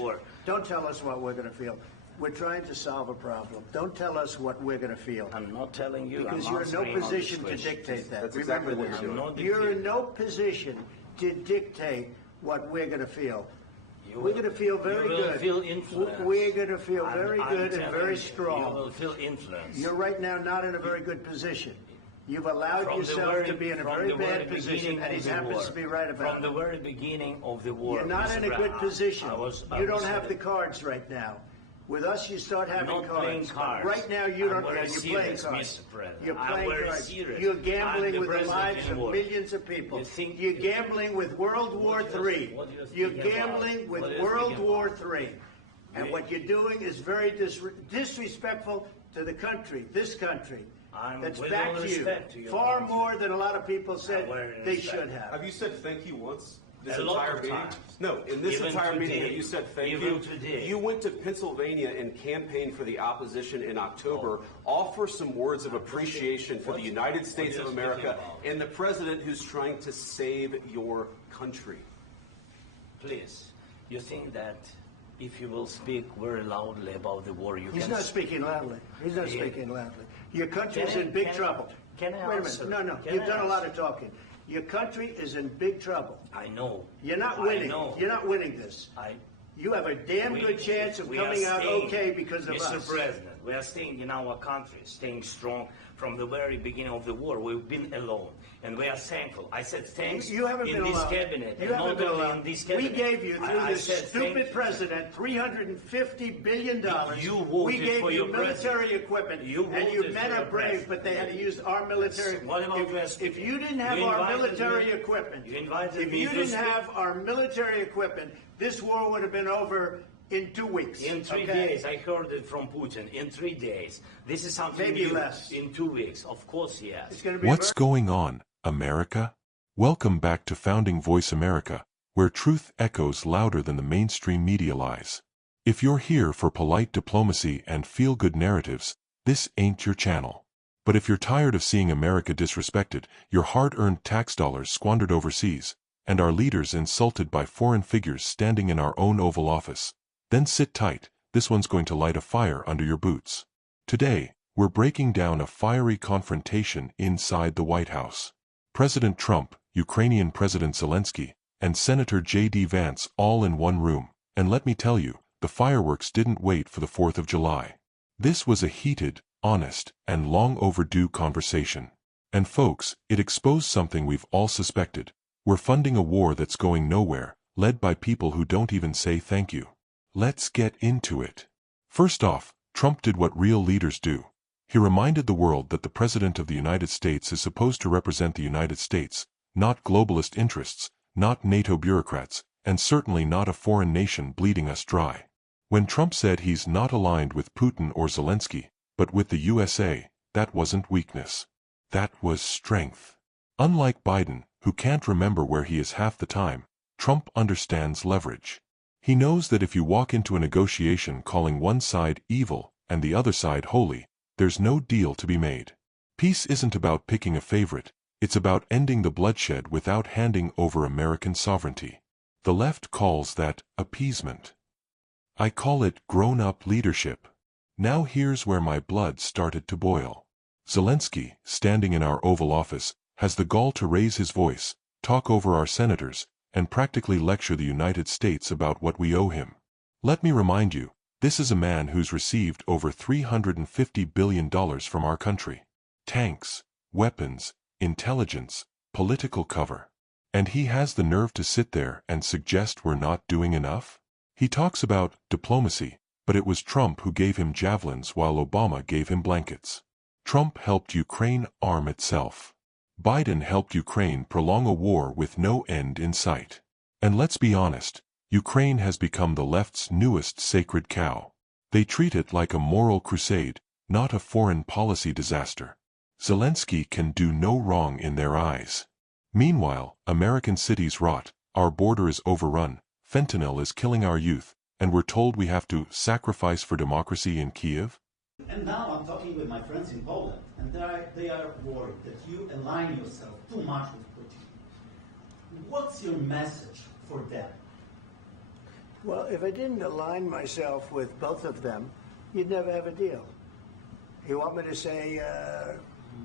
war. Don't tell us what we're going to feel. We're trying to solve a problem. Don't tell us what we're going to feel. I'm not telling you. Because you're in no position to dictate that. That's Remember exactly what this. you're doing. You're in no position to dictate what we're going to feel. We're going to feel very good. You will feel influence. We're going to feel very good and very strong. You will feel influence. You're right now not in a very good position. You've allowed yourself to be in a very bad position, and he happens to be right about it. From the very beginning of the war. You're not in a good position. You don't have the cards right now. With us, you start having cards. Right now, you don't. You're playing cards. You're playing cards. You're gambling with the lives of millions of people. You're gambling with World War III. You're gambling with World War III. And what you're doing is very disrespectful to the country, this country. That's backed you far more than a lot of people said they should have. Have you said thank you once? This entire meeting? No, in this entire meeting, have you said thank you? You went to Pennsylvania and campaigned for the opposition in October. Offer some words of appreciation for the United States of America and the president who's trying to save your country. Please, you think that if you will speak very loudly about the war, He's not speaking loudly. He's not speaking loudly. Your country is in big trouble. Can I Wait a minute. No. You've done a lot of talking. Your country is in big trouble. I know. You're not winning. You're not winning this. You have a damn good chance of coming out okay because of us. Mr. President, we are staying in our country, staying strong from the very beginning of the war. We've been alone, and we are thankful. I said thanks you haven't in been this alone. cabinet. You haven't been alone. In this cabinet. We gave you, through this stupid president, $350 billion. We gave you military equipment, and you men are brave, but they had to use our military. If you didn't have our military equipment, this war would have been over in 2 weeks. In 3 days. I heard it from Putin. In 3 days. This is something maybe new. Less. In 2 weeks. Of course, yes. What's going on, America? Welcome back to Founding Voice America, where truth echoes louder than the mainstream media lies. If you're here for polite diplomacy and feel-good narratives, this ain't your channel. But if you're tired of seeing America disrespected, your hard-earned tax dollars squandered overseas, and our leaders insulted by foreign figures standing in our own Oval Office, then sit tight, this one's going to light a fire under your boots. Today, we're breaking down a fiery confrontation inside the White House. President Trump, Ukrainian President Zelensky, and Senator JD Vance all in one room, and let me tell you, the fireworks didn't wait for the 4th of July. This was a heated, honest, and long overdue conversation. And folks, it exposed something we've all suspected. We're funding a war that's going nowhere, led by people who don't even say thank you. Let's get into it. First off, Trump did what real leaders do. He reminded the world that the President of the United States is supposed to represent the United States, not globalist interests, not NATO bureaucrats, and certainly not a foreign nation bleeding us dry. When Trump said he's not aligned with Putin or Zelensky, but with the USA, that wasn't weakness. That was strength. Unlike Biden, who can't remember where he is half the time, Trump understands leverage. He knows that if you walk into a negotiation calling one side evil and the other side holy, there's no deal to be made. Peace isn't about picking a favorite, it's about ending the bloodshed without handing over American sovereignty. The left calls that appeasement. I call it grown-up leadership. Now here's where my blood started to boil. Zelensky, standing in our Oval Office, has the gall to raise his voice, talk over our senators, and practically lecture the United States about what we owe him. Let me remind you, this is a man who's received over $350 billion from our country. Tanks, weapons, intelligence, political cover. And he has the nerve to sit there and suggest we're not doing enough? He talks about diplomacy, but it was Trump who gave him javelins while Obama gave him blankets. Trump helped Ukraine arm itself. Biden helped Ukraine prolong a war with no end in sight. And let's be honest, Ukraine has become the left's newest sacred cow. They treat it like a moral crusade, not a foreign policy disaster. Zelensky can do no wrong in their eyes. Meanwhile, American cities rot, our border is overrun, fentanyl is killing our youth, and we're told we have to sacrifice for democracy in Kiev? And now I'm talking with my friends in Poland, and they are worried that you align yourself too much with Putin. What's your message for them? Well, if I didn't align myself with both of them, you'd never have a deal. You want me to say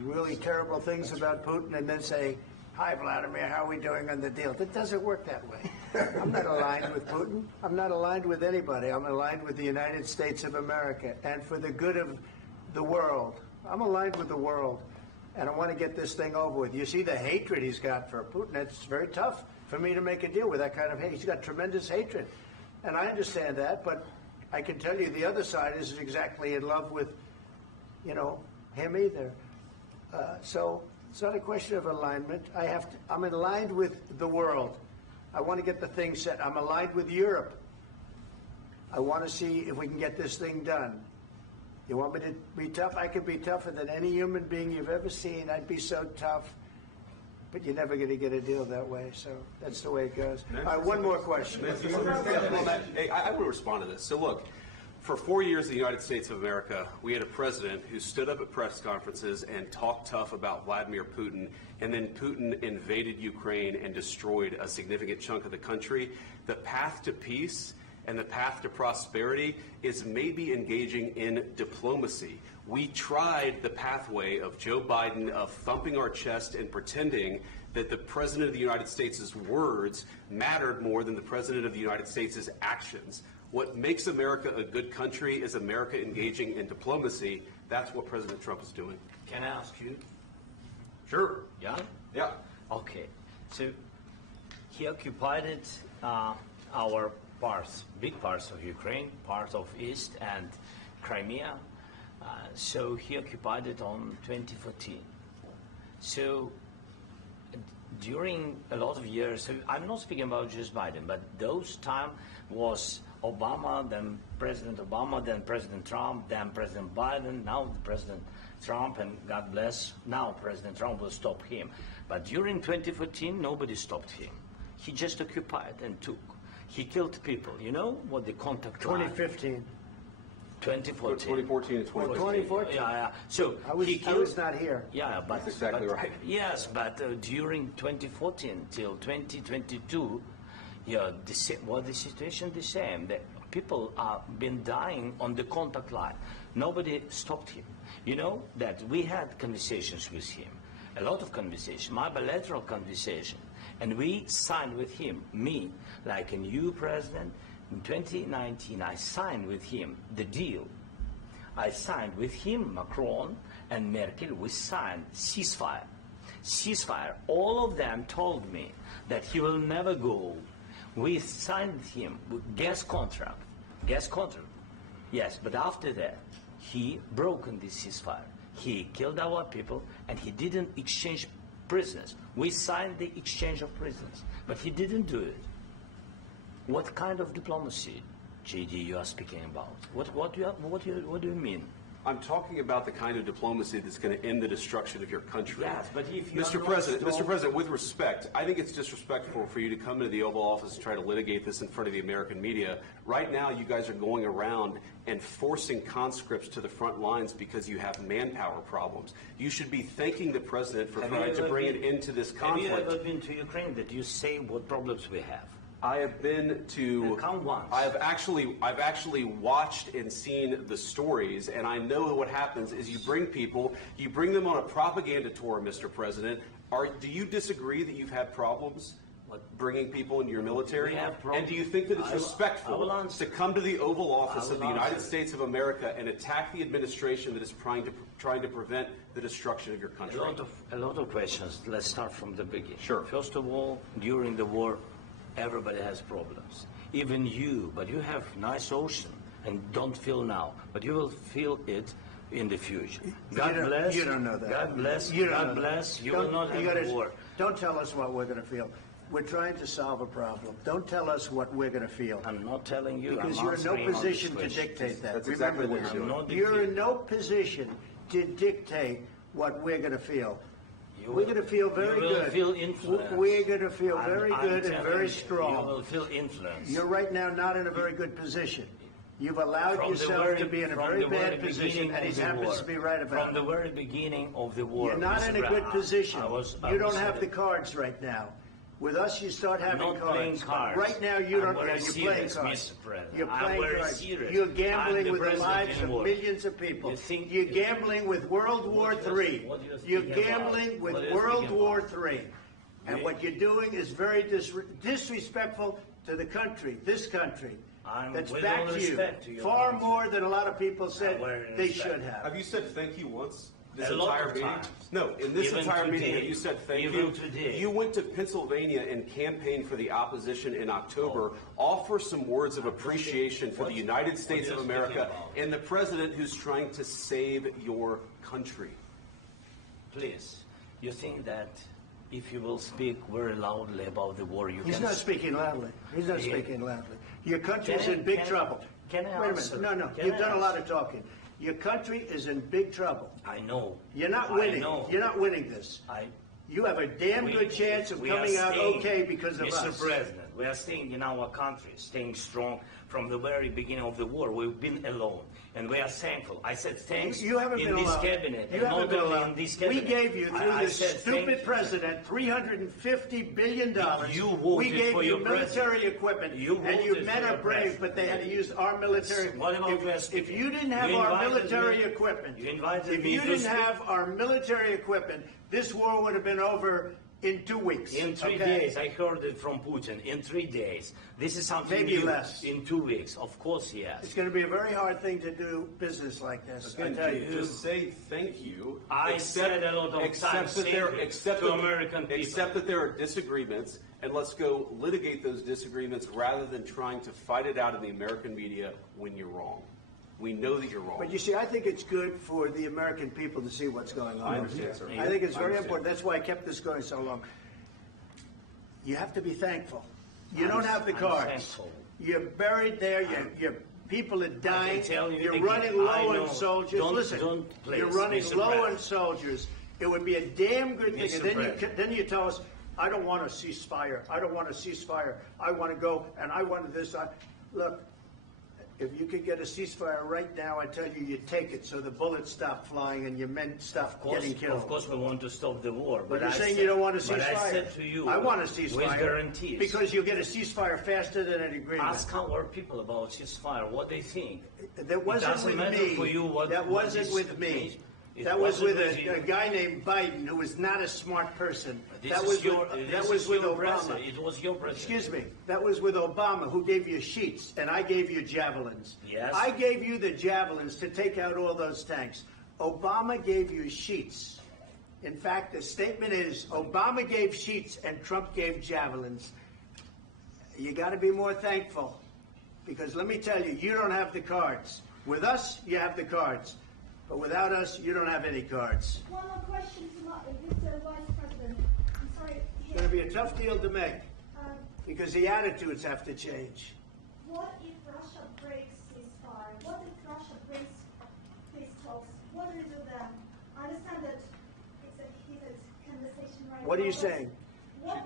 really terrible things about Putin and then say, "Hi, Vladimir, how are we doing on the deal?" That doesn't work that way. I'm not aligned with Putin. I'm not aligned with anybody. I'm aligned with the United States of America and for the good of the world. I'm aligned with the world, and I want to get this thing over with. You see the hatred he's got for Putin. It's very tough for me to make a deal with that kind of hate. He's got tremendous hatred, and I understand that, but I can tell you the other side isn't exactly in love with, him either. So it's not a question of alignment. I'm aligned with the world. I want to get the thing set. I'm aligned with Europe. I want to see if we can get this thing done. You want me to be tough? I could be tougher than any human being you've ever seen. I'd be so tough. But you're never going to get a deal that way. So that's the way it goes. All right, one more question. Hey, I want to respond to this. So look, for 4 years in the United States of America, we had a president who stood up at press conferences and talked tough about Vladimir Putin, and then Putin invaded Ukraine and destroyed a significant chunk of the country. The path to peace and the path to prosperity is maybe engaging in diplomacy. We tried the pathway of Joe Biden, of thumping our chest and pretending that the President of the United States' words mattered more than the President of the United States' actions. What makes America a good country is America engaging in diplomacy. That's what President Trump is doing. Can I ask you? Sure. Yeah? Yeah. Okay. So he occupied our parts, big parts of Ukraine, part of East and Crimea. So he occupied it on 2014. So during a lot of years, so I'm not speaking about just Biden, but those time was Obama, then President Obama, then President Trump, then President Biden, now President Trump, and God bless, now President Trump will stop him. But during 2014, nobody stopped him. He just occupied and took. He killed people. You know what the contact line? 2015. 2014 2014. and 2014. 2014. Yeah. So I was not here. Yeah, but that's exactly right. Yes, but during 2014 till 2022, the situation the same. The people are been dying on the contact line. Nobody stopped him. You know that we had conversations with him, a lot of conversations, my bilateral conversation, and we signed with him. Me, like a new president. In 2019, I signed with him the deal. I signed with him, Macron and Merkel, we signed ceasefire. Ceasefire. All of them told me that he will never go. We signed with him with gas contract. Gas contract. Yes, but after that, he broken the ceasefire. He killed our people and he didn't exchange prisoners. We signed the exchange of prisoners, but he didn't do it. What kind of diplomacy, JD, you are speaking about? What do you mean? I'm talking about the kind of diplomacy that's going to end the destruction of your country. Yes, but if you Mr. President, with respect, I think it's disrespectful for you to come into the Oval Office and try to litigate this in front of the American media. Right now, you guys are going around and forcing conscripts to the front lines because you have manpower problems. You should be thanking the President for trying to bring it into this conflict. Have you ever been to Ukraine that you say what problems we have? I have been to. Count once. I've actually watched and seen the stories, and I know what happens is you bring them on a propaganda tour, Mr. President. Do you disagree that you've had problems bringing people into your military? And do you think that it's respectful to come to the Oval Office of the United States of America and attack the administration that is trying to prevent the destruction of your country? A lot of questions. Let's start from the beginning. Sure. First of all, during the war, everybody has problems. Even you, but you have nice ocean and don't feel now, but you will feel it in the future. God bless. You don't know that. God bless. God bless. You will not have war. Don't tell us what we're going to feel. We're trying to solve a problem. Don't tell us what we're going to feel. I'm not telling you. Because you're in no position to dictate that. That's exactly what you're doing. You're in no position to dictate what we're going to feel. We're going to feel very good. Feel influence. We're going to feel very good and very strong. You will feel influence. You're right now not in a very good position. You've allowed yourself to be in a very bad position, and he happens to be right about it. From the very beginning of the war. You're not in a good position. You don't have the cards right now. With us, you start having not playing cards. Right now, you don't. You're playing cards. Mr. President. You're playing cards. Serious. You're gambling with the lives of millions of people. You're gambling with World War III. You're gambling with World War III. And what you're doing is very disrespectful to the country, this country. That's backed you far more than a lot of people said they should have. Have you said thank you once? This entire meeting? No, in this entire meeting, have you said thank you? You went to Pennsylvania and campaigned for the opposition in October. Offer some words of appreciation for the United States of America and the president who's trying to save your country. Please, you think that if you will speak very loudly about the war, He's not speaking loudly. He's not speaking loudly. Your country is in big trouble. Can I Wait a minute. No. You've done a lot of talking. Your country is in big trouble. I know. You're not winning. You're not winning this. You have a damn good chance of coming out okay because of us. Mr. President, we are staying in our country, staying strong from the very beginning of the war. We've been alone, and we are thankful. I said thanks you haven't in been this alone. cabinet, you and haven't not been only alone. in this cabinet. We gave you, through this stupid president, $350 billion. You voted we gave for you your military president. equipment, You and you voted men for are your brave, president. but they had to use our military. What about if you didn't have our military equipment, if you didn't have our military equipment, this war would have been over in 2 weeks. In 3 days, I heard it from Putin. In 3 days, this is something maybe new. less. In 2 weeks, of course, yes. It's going to be a very hard thing to do business like this. Again, just say thank you. I said a lot of times to American people. Accept that there are disagreements, and let's go litigate those disagreements rather than trying to fight it out in the American media when you're wrong. We know that you're wrong. But you see, I think it's good for the American people to see what's going on. I understand, sir. I think it's very important. That's why I kept this going so long. You have to be thankful. You don't have the cards. Thankful. You're buried there. Your people are dying. You're again, running low on soldiers. Listen, you're running low on soldiers. It would be a damn good thing. And then you tell us, I don't want a ceasefire. I don't want a ceasefire. I want to go, and I want this. Look. If you could get a ceasefire right now, I tell you, you take it so the bullets stop flying and your men stop getting killed. Of course, we want to stop the war. But you're saying you don't want a ceasefire. But I said to you, I want a ceasefire. With guarantees. Because you'll get a ceasefire faster than an agreement. Ask our people about ceasefire, what they think. That wasn't with me. For you that wasn't with me. That was with a guy named Biden, who was not a smart person. That was with Obama. It was your president. Excuse me. That was with Obama, who gave you sheets, and I gave you javelins. Yes. I gave you the javelins to take out all those tanks. Obama gave you sheets. In fact, the statement is Obama gave sheets and Trump gave javelins. You got to be more thankful, because let me tell you, you don't have the cards. With us, you have the cards. But without us, you don't have any cards. One more question to Mr. Vice President. I'm sorry. It's going to be a tough deal to make because the attitudes have to change. What if Russia breaks ceasefire? What if Russia breaks peace talks? What do we do then? I understand that it's a heated conversation right now. What are you saying?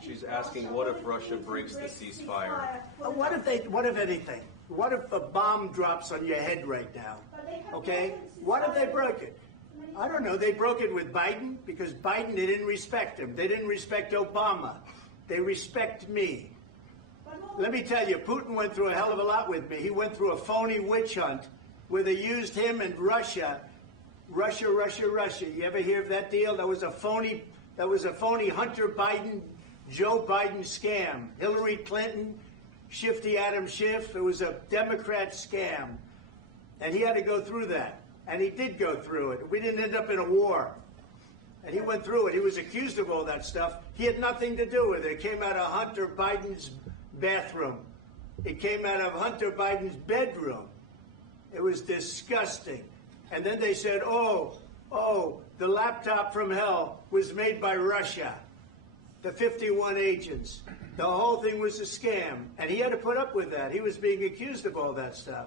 She's asking, what if Russia breaks the ceasefire? What if anything? What if a bomb drops on your head right now? Okay? What if they broke it? I don't know. They broke it with Biden because Biden, they didn't respect him. They didn't respect Obama. They respect me. Let me tell you, Putin went through a hell of a lot with me. He went through a phony witch hunt where they used him and Russia. Russia. You ever hear of that deal? That was a phony Hunter Biden, Joe Biden scam. Hillary Clinton, Shifty Adam Schiff. It was a Democrat scam. And he had to go through that. And he did go through it. We didn't end up in a war. And he went through it. He was accused of all that stuff. He had nothing to do with it. It came out of Hunter Biden's bathroom. It came out of Hunter Biden's bedroom. It was disgusting. And then they said, oh, the laptop from hell was made by Russia. The 51 agents. The whole thing was a scam. And he had to put up with that. He was being accused of all that stuff.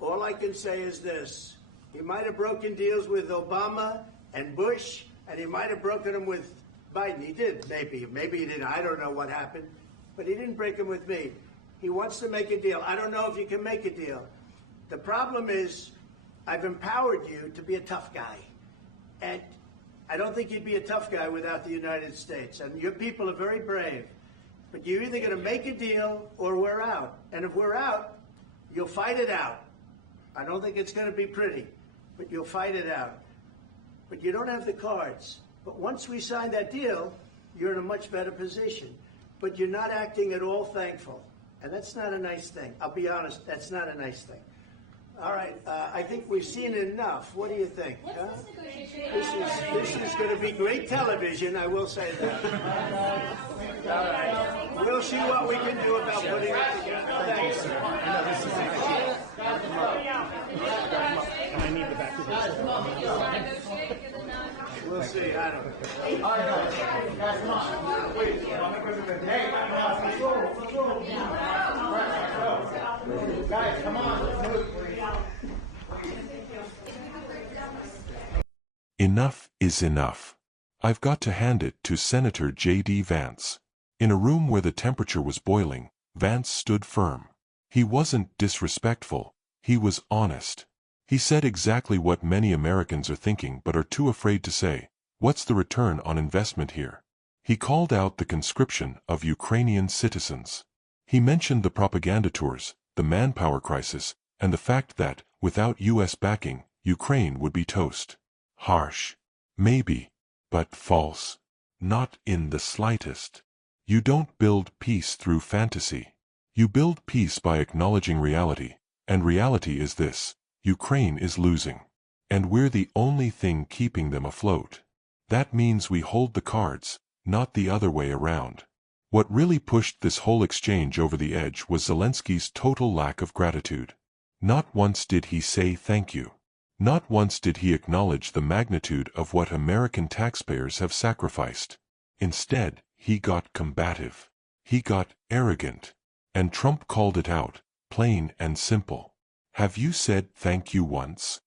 All I can say is this. He might have broken deals with Obama and Bush, and he might have broken them with Biden. He did, maybe. Maybe he didn't. I don't know what happened. But he didn't break them with me. He wants to make a deal. I don't know if you can make a deal. The problem is I've empowered you to be a tough guy. And I don't think you'd be a tough guy without the United States. And your people are very brave. But you're either going to make a deal or we're out. And if we're out, you'll fight it out. I don't think it's going to be pretty, but you'll fight it out. But you don't have the cards. But once we sign that deal, you're in a much better position. But you're not acting at all thankful. And that's not a nice thing. I'll be honest, that's not a nice thing. All right, I think we've seen enough. What do you think? Huh? This is going to be great television, I will say that. All right. We'll see what we can do about putting it together. Thanks. I need the back of this. We'll see. I don't know. All right, guys, come on. Wait. Hey, guys, come on. Let's move. Enough is enough. I've got to hand it to Senator JD Vance. In a room where the temperature was boiling, Vance stood firm. He wasn't disrespectful. He was honest. He said exactly what many Americans are thinking but are too afraid to say. What's the return on investment here? He called out the conscription of Ukrainian citizens. He mentioned the propaganda tours, the manpower crisis, and the fact that, without U.S. backing, Ukraine would be toast. Harsh. Maybe. But false. Not in the slightest. You don't build peace through fantasy. You build peace by acknowledging reality, and reality is this: Ukraine is losing. And we're the only thing keeping them afloat. That means we hold the cards, not the other way around. What really pushed this whole exchange over the edge was Zelensky's total lack of gratitude. Not once did he say thank you. Not once did he acknowledge the magnitude of what American taxpayers have sacrificed. Instead, he got combative. He got arrogant. And Trump called it out, plain and simple. Have you said thank you once?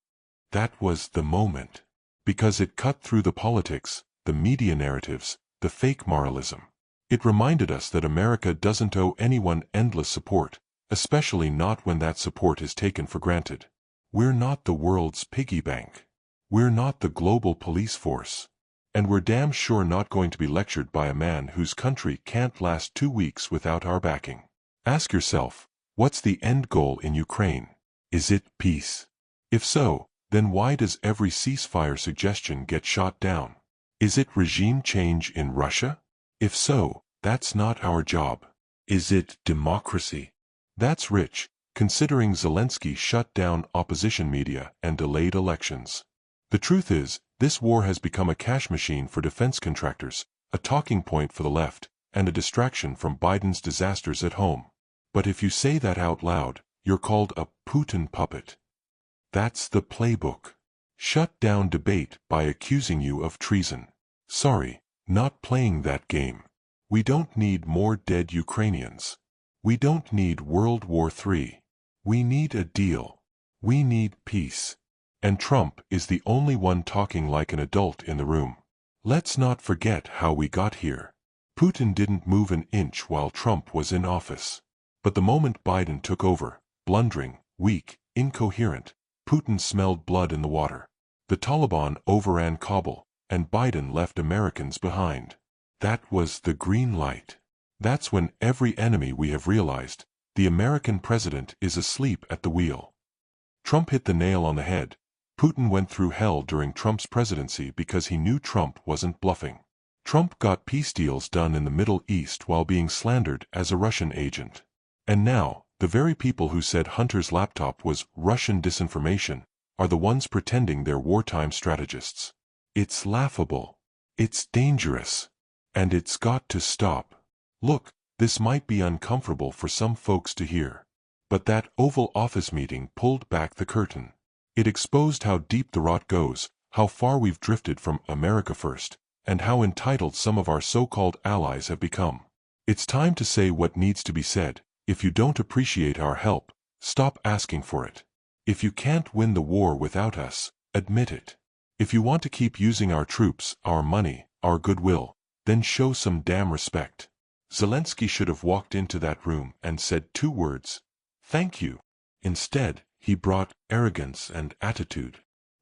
That was the moment. Because it cut through the politics, the media narratives, the fake moralism. It reminded us that America doesn't owe anyone endless support, especially not when that support is taken for granted. We're not the world's piggy bank. We're not the global police force. And we're damn sure not going to be lectured by a man whose country can't last 2 weeks without our backing. Ask yourself, what's the end goal in Ukraine? Is it peace? If so, then why does every ceasefire suggestion get shot down? Is it regime change in Russia? If so, that's not our job. Is it democracy? That's rich, considering Zelensky shut down opposition media and delayed elections. The truth is, this war has become a cash machine for defense contractors, a talking point for the left, and a distraction from Biden's disasters at home. But if you say that out loud, you're called a Putin puppet. That's the playbook. Shut down debate by accusing you of treason. Sorry, not playing that game. We don't need more dead Ukrainians. We don't need World War III. We need a deal. We need peace. And Trump is the only one talking like an adult in the room. Let's not forget how we got here. Putin didn't move an inch while Trump was in office. But the moment Biden took over, blundering, weak, incoherent, Putin smelled blood in the water. The Taliban overran Kabul, and Biden left Americans behind. That was the green light. That's when every enemy we have realized, the American president is asleep at the wheel. Trump hit the nail on the head. Putin went through hell during Trump's presidency because he knew Trump wasn't bluffing. Trump got peace deals done in the Middle East while being slandered as a Russian agent. And now, the very people who said Hunter's laptop was Russian disinformation are the ones pretending they're wartime strategists. It's laughable. It's dangerous. And it's got to stop. Look, this might be uncomfortable for some folks to hear. But that Oval Office meeting pulled back the curtain. It exposed how deep the rot goes, how far we've drifted from America first, and how entitled some of our so-called allies have become. It's time to say what needs to be said. If you don't appreciate our help, stop asking for it. If you can't win the war without us, admit it. If you want to keep using our troops, our money, our goodwill, then show some damn respect. Zelensky should have walked into that room and said 2 words, "Thank you." Instead, he brought arrogance and attitude.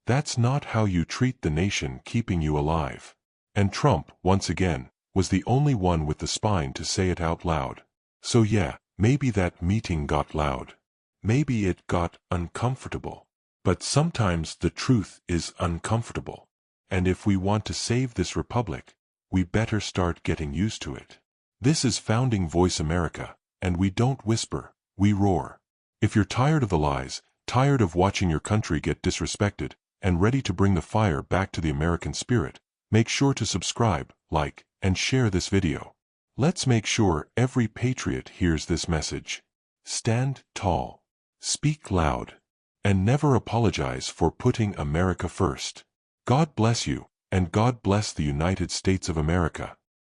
That's not how you treat the nation keeping you alive. And Trump, once again, was the only one with the spine to say it out loud. So yeah, maybe that meeting got loud. Maybe it got uncomfortable. But sometimes the truth is uncomfortable. And if we want to save this republic, we better start getting used to it. This is Founding Voice America, and we don't whisper, we roar. If you're tired of the lies, tired of watching your country get disrespected, and ready to bring the fire back to the American spirit, make sure to subscribe, like, and share this video. Let's make sure every patriot hears this message. Stand tall, speak loud, and never apologize for putting America first. God bless you, and God bless the United States of America.